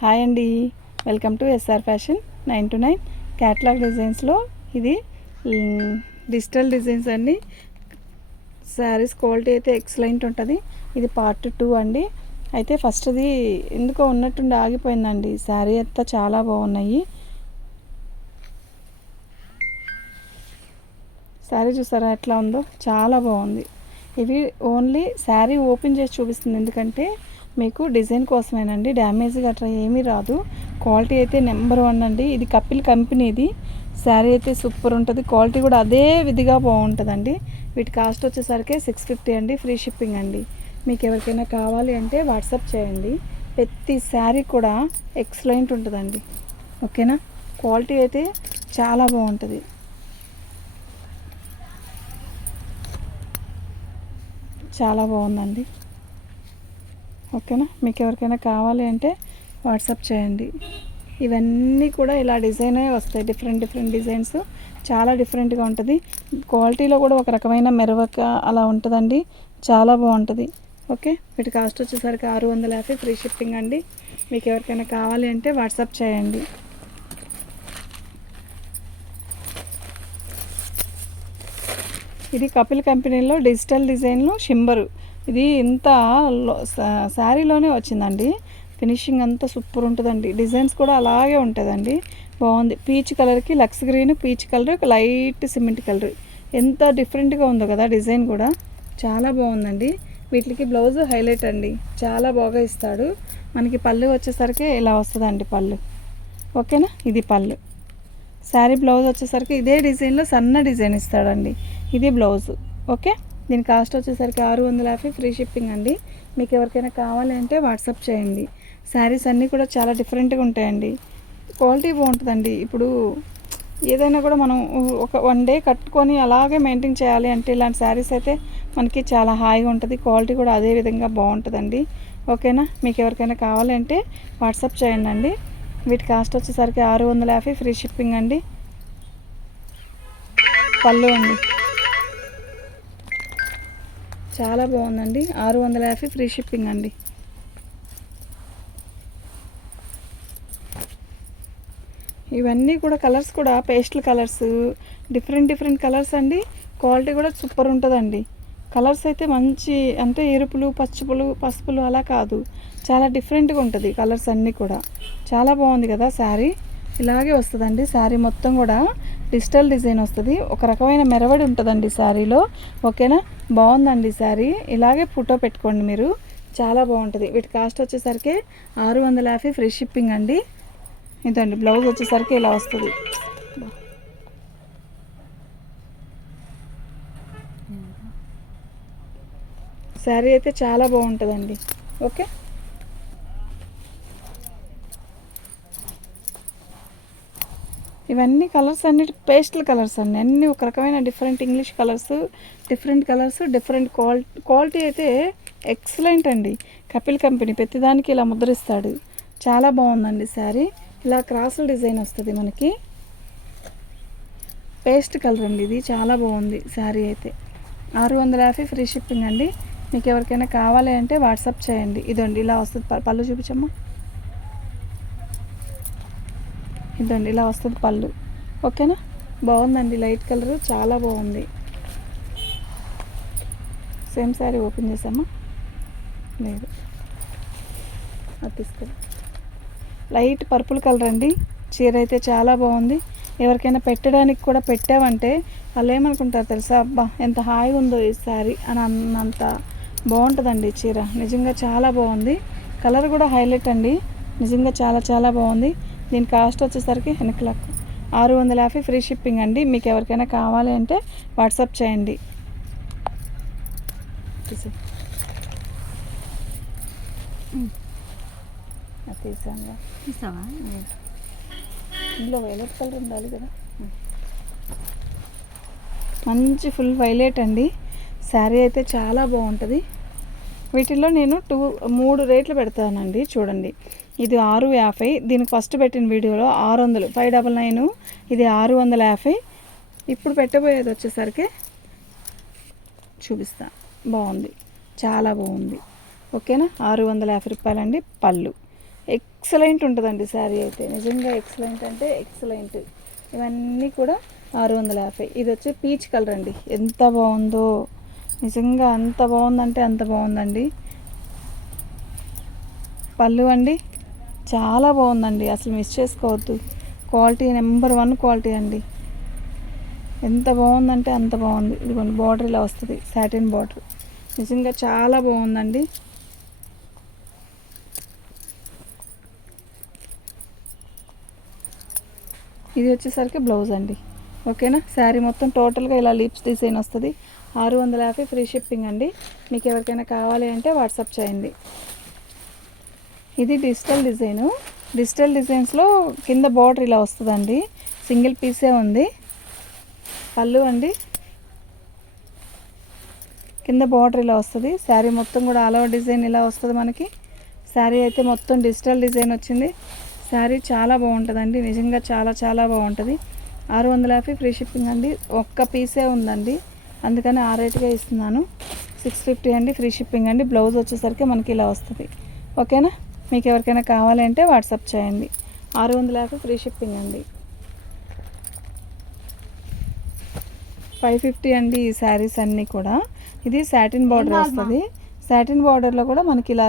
Hi అండి. Welcome to SR fashion nine to nine. Catalogue డిజైన్స్లో ఇది digital designs అండి. Saris quality అయితే ఎక్సలెంట్ ఉంటుంది. ఇది పార్ట్ టూ అండి. అయితే ఫస్ట్ది ఎందుకో ఉన్నట్టుండి ఆగిపోయిందండి. శారీ అంతా చాలా బాగున్నాయి. శారీ చూసారా ఎట్లా ఉందో? చాలా బాగుంది. ఇవి ఓన్లీ శారీ ఓపెన్ చేసి చూపిస్తుంది. ఎందుకంటే మీకు డిజైన్ కోసమేనండి. డ్యామేజ్ గట్రా ఏమీ రాదు. క్వాలిటీ అయితే నెంబర్ వన్ అండి. ఇది కపిల్ కంపెనీది శారీ అయితే సూపర్ ఉంటుంది. క్వాలిటీ కూడా అదే విధిగా బాగుంటుందండి. వీటి కాస్ట్ వచ్చేసరికి సిక్స్ ఫిఫ్టీ అండి. ఫ్రీ షిప్పింగ్ అండి. మీకు ఎవరికైనా కావాలి అంటే వాట్సాప్ చేయండి. ప్రతి శారీ కూడా ఎక్సలెంట్ ఉంటుందండి. ఓకేనా? క్వాలిటీ అయితే చాలా బాగుంటుంది. చాలా బాగుందండి. ఓకేనా? మీకు ఎవరికైనా కావాలి అంటే వాట్సాప్ చేయండి. ఇవన్నీ కూడా ఇలా డిజైన్ వస్తాయి. Different different designs. చాలా డిఫరెంట్గా ఉంటుంది. క్వాలిటీలో కూడా ఒక రకమైన మెరవక అలా ఉంటుందండి. చాలా బాగుంటుంది. ఓకే? వీటి కాస్ట్ వచ్చేసరికి ఆరు వందల యాభై ఫ్రీ షిప్పింగ్ అండి. మీకు ఎవరికైనా కావాలి అంటే వాట్సాప్ చేయండి. ఇది కపిల్ కంపెనీలో డిజిటల్ డిజైన్లో షింబరు. ఇది ఇంత శారీలోనే వచ్చిందండి. ఫినిషింగ్ అంతా సూపర్ ఉంటుందండి. డిజైన్స్ కూడా అలాగే ఉంటుందండి. బాగుంది. పీచ్ కలర్కి లక్స్ గ్రీన్ పీచ్ కలర్ ఒక లైట్ సిమెంట్ కలర్. ఎంత డిఫరెంట్గా ఉందో కదా డిజైన్ కూడా. చాలా బాగుందండి. వీటికి బ్లౌజ్ హైలైట్ అండి. చాలా బాగా ఇస్తాడు. మనకి పళ్ళు వచ్చేసరికి ఇలా వస్తుందండి పళ్ళు. ఓకేనా? ఇది పళ్ళు. శారీ బ్లౌజ్ వచ్చేసరికి ఇదే డిజైన్లో సన్న డిజైన్ ఇస్తాడండి. ఇది బ్లౌజ్. ఓకే? దీని కాస్ట్ వచ్చేసరికి ఆరు వందల యాభై ఫ్రీ షిప్పింగ్ అండి. మీకు ఎవరికైనా కావాలి అంటే వాట్సాప్ చేయండి. శారీస్ అన్నీ కూడా చాలా డిఫరెంట్గా ఉంటాయండి. క్వాలిటీ బాగుంటుందండి. ఇప్పుడు ఏదైనా కూడా మనం ఒక వన్ డే కట్టుకొని అలాగే మెయింటైన్ చేయాలి అంటే ఇలాంటి శారీస్ అయితే మనకి చాలా హాయిగా ఉంటుంది. క్వాలిటీ కూడా అదే విధంగా బాగుంటుందండి. ఓకేనా? మీకు ఎవరికైనా కావాలి అంటే వాట్సాప్ చేయండి అండి. వీటి కాస్ట్ వచ్చేసరికి ఆరు వందల యాభై ఫ్రీ షిప్పింగ్ అండి. పళ్ళు అండి. చాలా బాగుందండి. ఆరు వందల యాభై ఫ్రీ షిప్పింగ్ అండి. ఇవన్నీ కూడా కలర్స్ కూడా pastel colours different different colours అండి. క్వాలిటీ కూడా సూపర్ ఉంటుందండి. కలర్స్ అయితే మంచి అంటే ఎరుపులు పచ్చుపులు పసుపులు అలా కాదు. చాలా డిఫరెంట్గా ఉంటుంది కలర్స్ అన్నీ కూడా. చాలా బాగుంది కదా శారీ. ఇలాగే వస్తుందండి శారీ మొత్తం కూడా. డిజిటల్ డిజైన్ వస్తుంది. ఒక రకమైన మెరవడి ఉంటుందండి శారీలో ఓకేనా? బాగుందండి శారీ ఇలాగే ఫోటో పెట్టుకోండి మీరు. చాలా బాగుంటుంది. వీటి కాస్ట్ వచ్చేసరికి ఆరు వందల యాభై ఫ్రీ షిప్పింగ్ అండి. ఇదండి బ్లౌజ్ వచ్చేసరికి ఇలా వస్తుంది. శారీ అయితే చాలా బాగుంటుందండి. ఓకే? ఇవన్నీ కలర్స్ అన్నిటి పేస్టల్ కలర్స్ అండి అన్నీ ఒక రకమైన different English colours different colours different quality quality అయితే ఎక్సలెంట్ అండి. కపిల్ కంపెనీ ప్రతిదానికి ఇలా ముద్రిస్తాడు. చాలా బాగుందండి శారీ. ఇలా క్రాసుల డిజైన్ వస్తుంది మనకి. పేస్ట్ కలర్ అండి ఇది. చాలా బాగుంది శారీ అయితే. ఆరు వందల యాభై ఫ్రీ షిప్పింగ్ అండి. మీకు ఎవరికైనా కావాలి అంటే వాట్సాప్ చేయండి. ఇదండి ఇలా వస్తుంది. ప- పళ్ళు చూపించమ్మా. ఇదండి ఇలా వస్తుంది పళ్ళు. ఓకేనా? బాగుందండి లైట్ కలర్ చాలా బాగుంది. సేమ్ శారీ ఓపెన్ చేసామా? లేదు. అది తీసుకెళ్ళి లైట్ పర్పుల్ కలర్ అండి. చీర అయితే చాలా బాగుంది. ఎవరికైనా పెట్టడానికి కూడా పెట్టామంటే వాళ్ళు ఏమనుకుంటారు తెలుసా? అబ్బా ఎంత హాయిగా ఉందో ఈ శారీ అని అన్నంత బాగుంటుందండి చీర. నిజంగా చాలా బాగుంది. కలర్ కూడా హైలైట్ అండి. నిజంగా చాలా చాలా బాగుంది. దీని కాస్ట్ వచ్చేసరికి వెనకలకు ఆరు వందల యాభై ఫ్రీ షిప్పింగ్ అండి. మీకు ఎవరికైనా కావాలి అంటే వాట్సాప్ చేయండి. తీసాను తీసావా? ఇందులో వైలెట్ కలర్ ఉండాలి కదా. మంచి ఫుల్ వైలెట్ అండి. శారీ అయితే చాలా బాగుంటుంది. వీటిల్లో నేను టూ మూడు రేట్లు పెడతానండి చూడండి. ఇది ఆరు యాభై దీనికి ఫస్ట్ పెట్టిన వీడియోలో ఆరు వందలు ఫైవ్ డబల్ నైన్ ఇది ఆరు వందల యాభై. ఇప్పుడు పెట్టబోయేది వచ్చేసరికి చూపిస్తా. బాగుంది చాలా బాగుంది. ఓకేనా? ఆరు వందల యాభై రూపాయలండి పళ్ళు. ఎక్సలెంట్ ఉంటుందండి శారీ అయితే. నిజంగా ఎక్సలెంట్ అంటే ఎక్సలెంట్. ఇవన్నీ కూడా ఆరు వందల యాభై. ఇది వచ్చి పీచ్ కలర్ అండి. ఎంత బాగుందో. నిజంగా అంత బాగుందంటే అంత బాగుందండి. పళ్ళు అండి చాలా బాగుందండి. అసలు మిస్ చేసుకోవద్దు. క్వాలిటీ నెంబర్ వన్ క్వాలిటీ అండి. ఎంత బాగుందంటే అంత బాగుంది. ఇదిగోండి బార్డర్ ఇలా వస్తుంది. సాటిన్ బార్డర్ నిజంగా చాలా బాగుందండి. ఇది వచ్చేసరికి బ్లౌజ్ అండి. ఓకేనా శారీ మొత్తం టోటల్గా ఇలా లీప్స్ డిజైన్ వస్తుంది. ఆరు వందల యాభై ఫ్రీ షిప్పింగ్ అండి. మీకు ఎవరికైనా కావాలి అంటే వాట్సాప్ చేయండి. ఇది డిజిటల్ డిజైను. డిజిటల్ డిజైన్స్లో కింద బార్డర్ ఇలా వస్తుందండి. సింగిల్ పీసే ఉంది. పళ్ళు అండి. కింద బార్డర్ ఇలా వస్తుంది. శారీ మొత్తం కూడా ఆల్ ఓవర్ డిజైన్ ఇలా వస్తుంది మనకి. శారీ అయితే మొత్తం డిజిటల్ డిజైన్ వచ్చింది. శారీ చాలా బాగుంటుందండి. నిజంగా చాలా చాలా బాగుంటుంది. ఆరు వందల యాభై ఫ్రీ షిప్పింగ్ అండి. ఒక్క పీసే ఉందండి. అందుకని ఆ రేటుగా ఇస్తున్నాను. సిక్స్ ఫిఫ్టీ అండి ఫ్రీ షిప్పింగ్ అండి. బ్లౌజ్ వచ్చేసరికి మనకి ఇలా వస్తుంది. ఓకేనా? మీకు ఎవరికైనా కావాలి అంటే వాట్సాప్ చేయండి. ఆరు వందల యాభై ఫ్రీ షిప్పింగ్ అండి. ఫైవ్ ఫిఫ్టీ అండి ఈ శారీస్ అన్నీ కూడా. ఇది సాటిన్ బార్డర్ వస్తుంది. సాటిన్ బార్డర్లో కూడా మనకి ఇలా